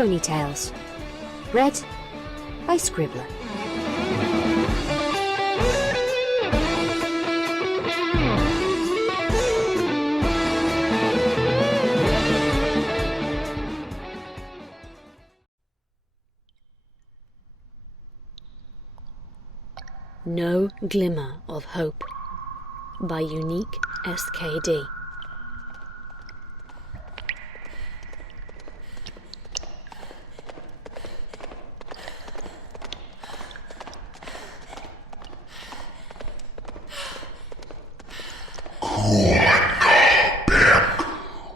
Ponytails. Read by Scribbler. No Glimmer of Hope by UniqueSKD.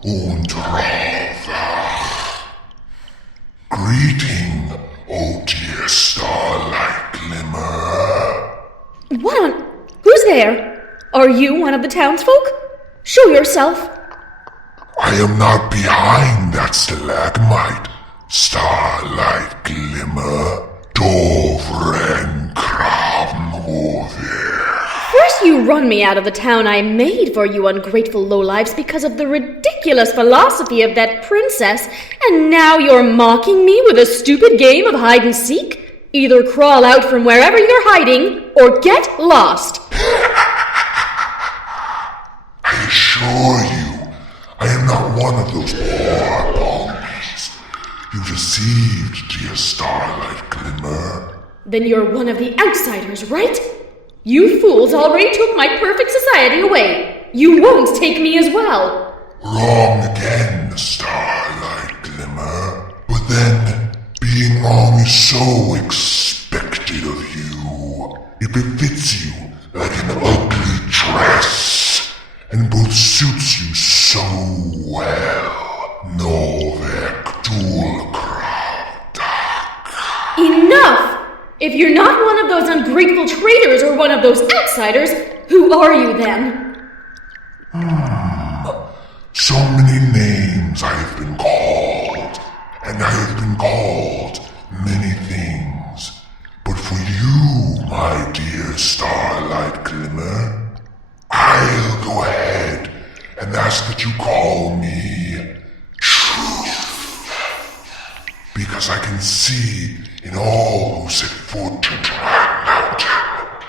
Und greeting, oh dear Starlight Glimmer. What on... Who's there? Are you one of the townsfolk? Show yourself. I am not behind that stalagmite, Starlight Glimmer. Dovren Kravnvover. First you run me out of the town I made for you ungrateful lowlives because of the ridiculous philosophy of that princess, and now you're mocking me with a stupid game of hide-and-seek? Either crawl out from wherever you're hiding, or get lost. I assure you, I am not one of those poor ponies. You deceived, dear Starlight Glimmer. Then you're one of the outsiders, right? You fools already took my perfect society away. You won't take me as well. Wrong again, Starlight Glimmer. But then, being wrong is so expected of you. It befits you like an ugly dress, and both suits you so well. Novek Dulkravdak. Enough! If you're not one of those ungrateful traitors or one of those outsiders, who are you then? So many names I have been called, and I have been called many things. But for you, my dear Starlight Glimmer, I'll go ahead and ask that you call me Truth. Because I can see in all who set foot to Dry Mountain,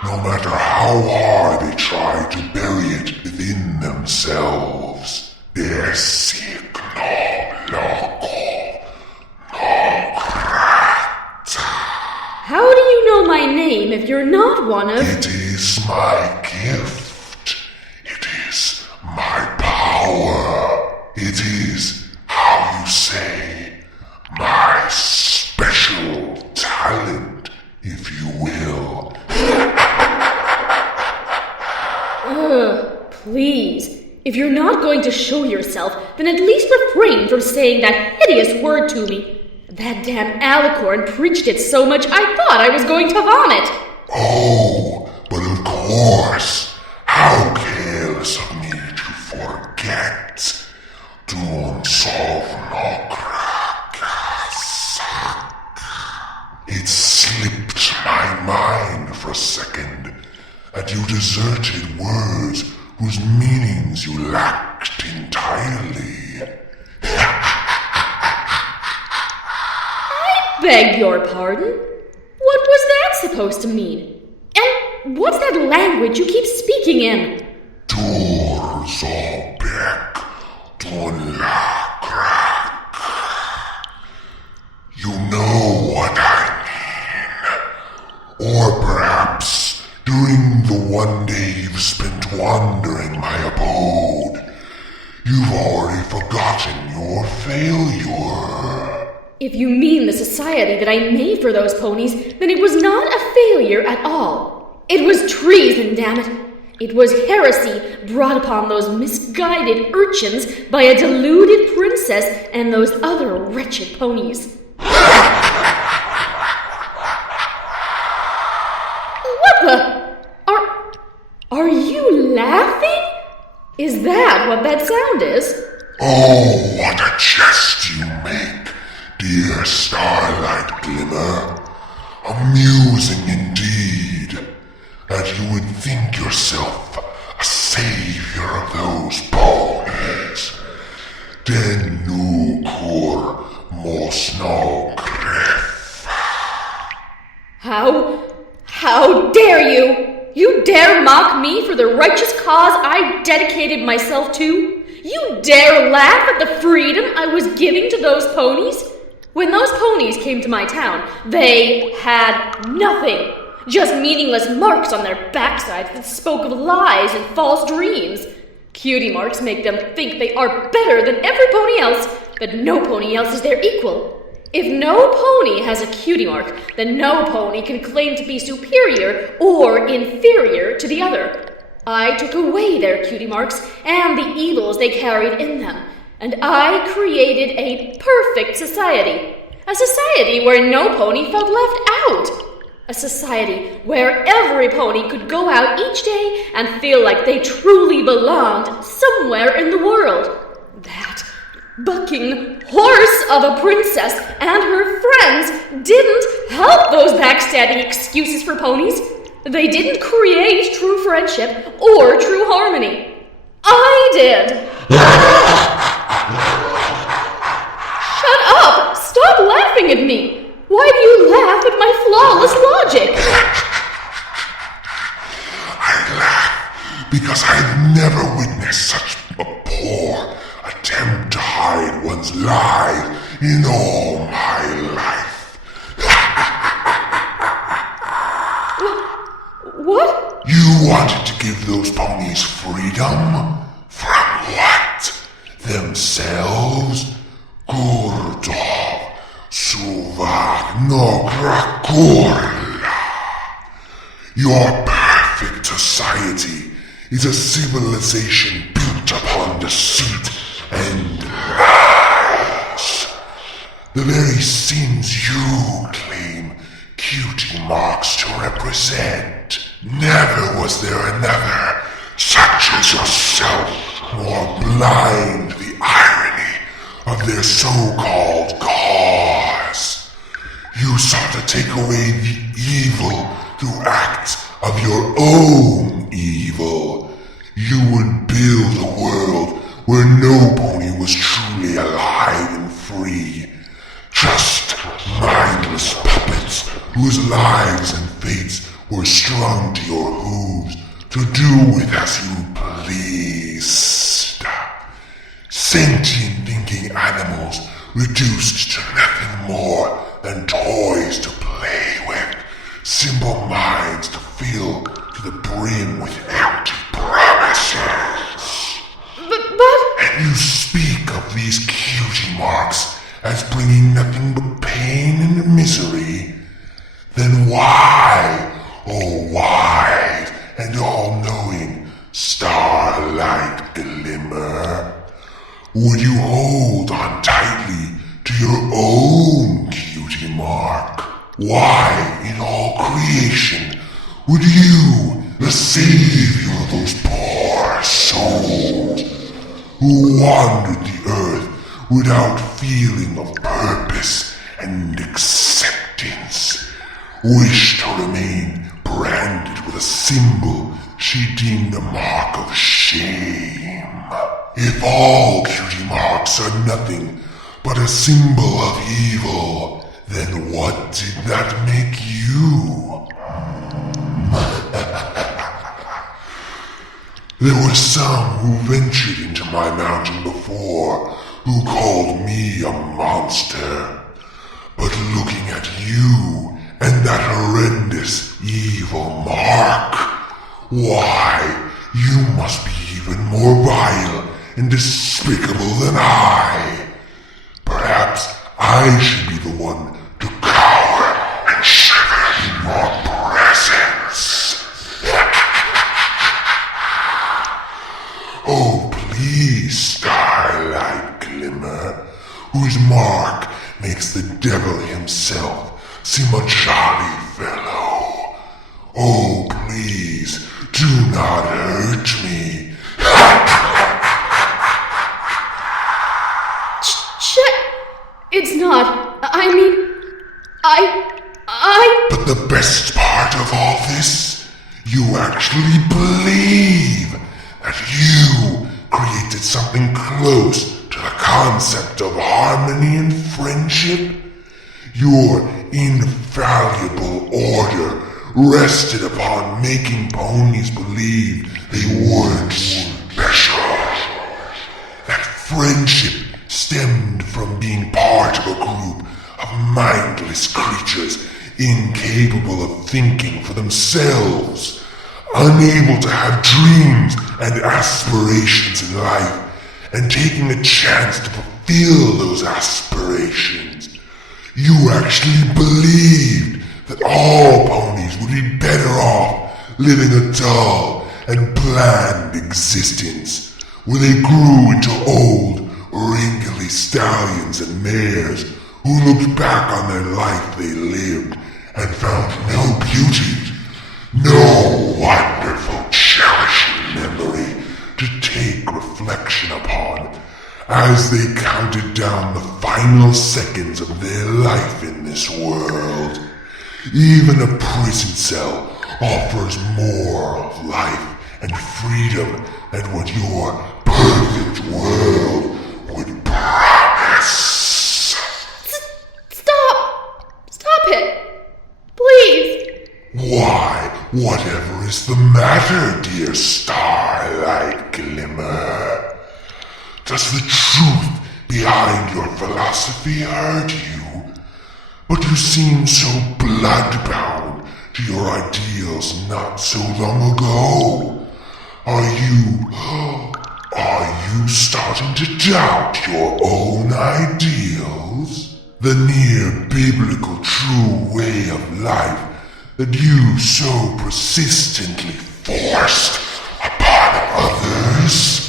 no matter how hard they try to bury it within themselves, their sick How do you know my name if you're not one of... It is my gift. It is my power. It is, how you say, my special talent, if you will. Please. If you're not going to show yourself, then at least refrain from saying that hideous word to me. That damn alicorn preached it so much I thought I was going to vomit. Oh, but of course. How careless of me to forget. It slipped my mind for a second, and you deserted words whose meanings you lacked entirely. I beg your pardon? What was that supposed to mean? And what's that language you keep speaking in? You know what I mean. Or perhaps during the one day you've spent wandering my abode, you've already forgotten your failure. If you mean the society that I made for those ponies, then it was not a failure at all. It was treason, damn it. It was heresy brought upon those misguided urchins by a deluded princess and those other wretched ponies. What the? Are you laughing? Is that what that sound is? Oh, what a jest you make, dear Starlight Glimmer. Amusing indeed, that you would think yourself a savior of those ponies. Den nu kur more snow cliff. How dare you? You dare mock me for the righteous cause I dedicated myself to? You dare laugh at the freedom I was giving to those ponies? When those ponies came to my town, they had nothing. Just meaningless marks on their backsides that spoke of lies and false dreams. Cutie marks make them think they are better than every pony else, but no pony else is their equal. If no pony has a cutie mark, then no pony can claim to be superior or inferior to the other. I took away their cutie marks and the evils they carried in them, and I created a perfect society. A society where no pony felt left out. A society where every pony could go out each day and feel like they truly belonged somewhere in the world. That bucking horse of a princess and her friends didn't help those backstabbing excuses for ponies. They didn't create true friendship or true harmony. I did. Shut up! Stop laughing at me! Why do you laugh at my flawless logic? I laugh because I've never witnessed such a poor attempt to hide one's lies in all my life. What? You wanted to give those ponies freedom? From what? Themselves? Gurdov, Suvak no Krakurla. Your perfect society is a civilization built upon deceit and lies. The very sins you claim cutie marks to represent. Never was there another, such as yourself, more blind to the irony of their so-called cause. You sought to take away the evil through acts of your own evil. You would build a world where no pony was truly alive and free. Just mindless puppets whose lives and fates were strung to your hooves to do with as you pleased. Sentient thinking animals reduced to nothing more than toys to play with, simple minds to fill to the brim with empty promises. But... And you speak of these cutie marks as bringing nothing but pain and misery. Then why, oh wise and all-knowing Starlight Glimmer, would you hold on tightly to your own cutie mark? Why in all creation would you, the savior of those poor souls who wandered the earth without feeling of purpose and acceptance, wish to remain branded with a symbol she deemed a mark of shame? If all cutie marks are nothing but a symbol of evil, then what did that make you? There were some who ventured into my mountain before, who called me a monster. But looking at you and that horrendous evil mark, why, you must be even more vile and despicable than I. Perhaps I should be the one to cower and shiver in your presence. Oh, please, Starlight Glimmer, whose mark makes the devil himself seem a jolly fellow. Oh, please, do not hurt me. It's not. I mean, But the best part of all this, you actually believe that you created something close to the concept of harmony and friendship, your infallible order rested upon making ponies believe they weren't special. That friendship stemmed from being part of a group of mindless creatures incapable of thinking for themselves, unable to have dreams and aspirations in life, and taking a chance to fulfill those aspirations. You actually believed that all ponies would be better off living a dull and bland existence, where they grew into old, wrinkly stallions and mares who looked back on their life they lived and found no beauty, no wonderful, cherishing memory to take reflection upon as they counted down the final seconds of their life in this world. Even a prison cell offers more of life and freedom than what your perfect world would promise. Stop it! Please! Why, whatever is the matter, dear Starlight Glimmer? Does the truth behind your philosophy hurt you? But you seem so bloodbound to your ideals not so long ago. Are you starting to doubt your own ideals? The near biblical true way of life that you so persistently forced upon others?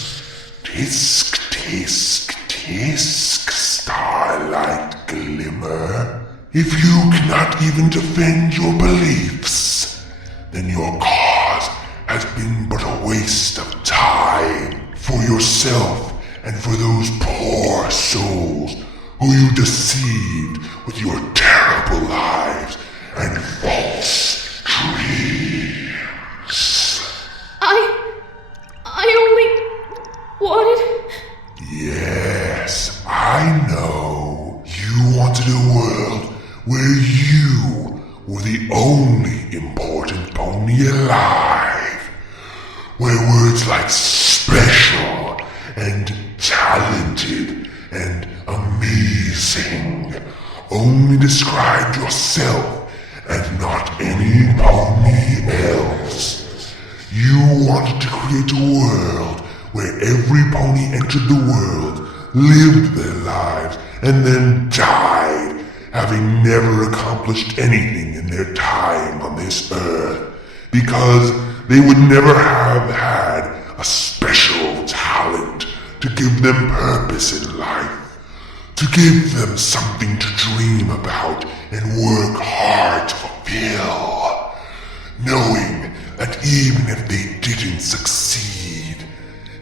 Tisk, tisk, tisk, Starlight Glimmer. If you cannot even defend your beliefs, then your cause has been but a waste of time for yourself and for those poor souls who you deceived with your terrible lives and false dreams. I only wanted... Yes, I know. You wanted a world where you were the only important pony alive. Where words like special and talented and amazing only described yourself and not any pony else. You wanted to create a world where every pony entered the world, lived their lives, and then died, having never accomplished anything in their time on this earth, because they would never have had a special talent to give them purpose in life, to give them something to dream about and work hard to fulfill, knowing that even if they didn't succeed,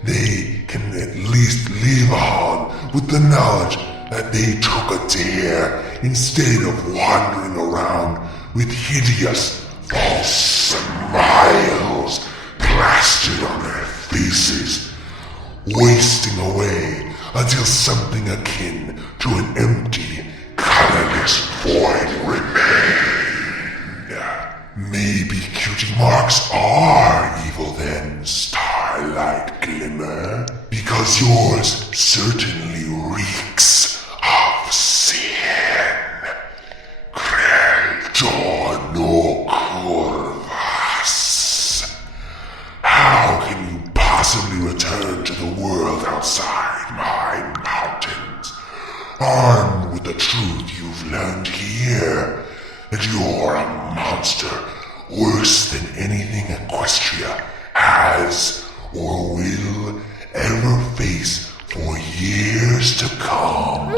they can at least live on with the knowledge that they took a dare instead of wandering around with hideous false smiles plastered on their faces, wasting away until something akin to an empty, colorless void remained. Maybe cutie marks are evil then, Starlight Glimmer, because yours certainly reeks of sin. Creldor no curvas. How can you possibly return to the world outside my mountains, armed with the truth you've learned here, that you're a monster worse than anything Equestria has or will ever face for years to come?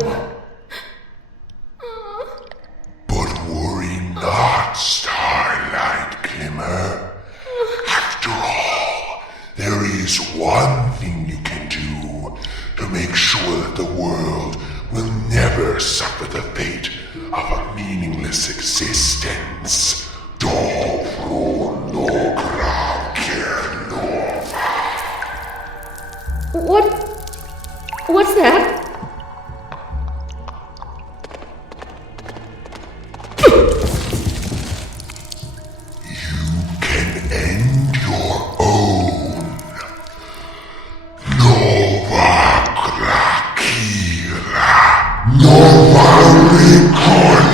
But worry not, Starlight Glimmer. After all, there is one thing you can do to make sure that the world will never suffer the fate of a meaningless existence. What's that? end your own. Nova Krakira. Nova Ricola.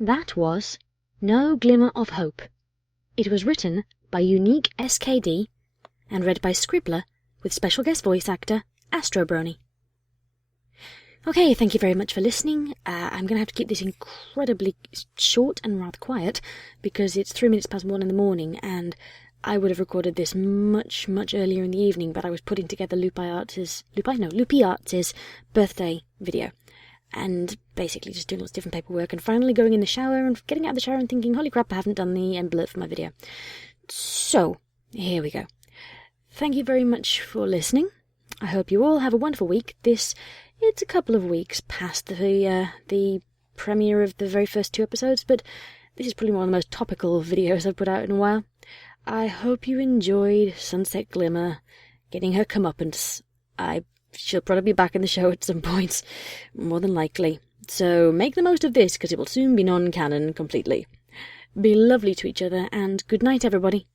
That was No Glimmer of Hope. It was written by UniqueSKD and read by Scribbler with special guest voice actor Astrobrony. Okay, thank you very much for listening. I'm going to have to keep this incredibly short and rather quiet because it's 3 minutes past 1 in the morning and I would have recorded this much earlier in the evening, but I was putting together Lupi Arts' birthday video. And basically just doing lots of different paperwork and finally going in the shower and getting out of the shower and thinking, holy crap, I haven't done the envelope for my video. So, here we go. Thank you very much for listening. I hope you all have a wonderful week. It's a couple of weeks past the premiere of the very first 2 episodes, but this is probably one of the most topical videos I've put out in a while. I hope you enjoyed Sunset Glimmer getting her comeuppance. She'll probably be back in the show at some point, more than likely. So make the most of this, because it will soon be non-canon completely. Be lovely to each other, and good night, everybody.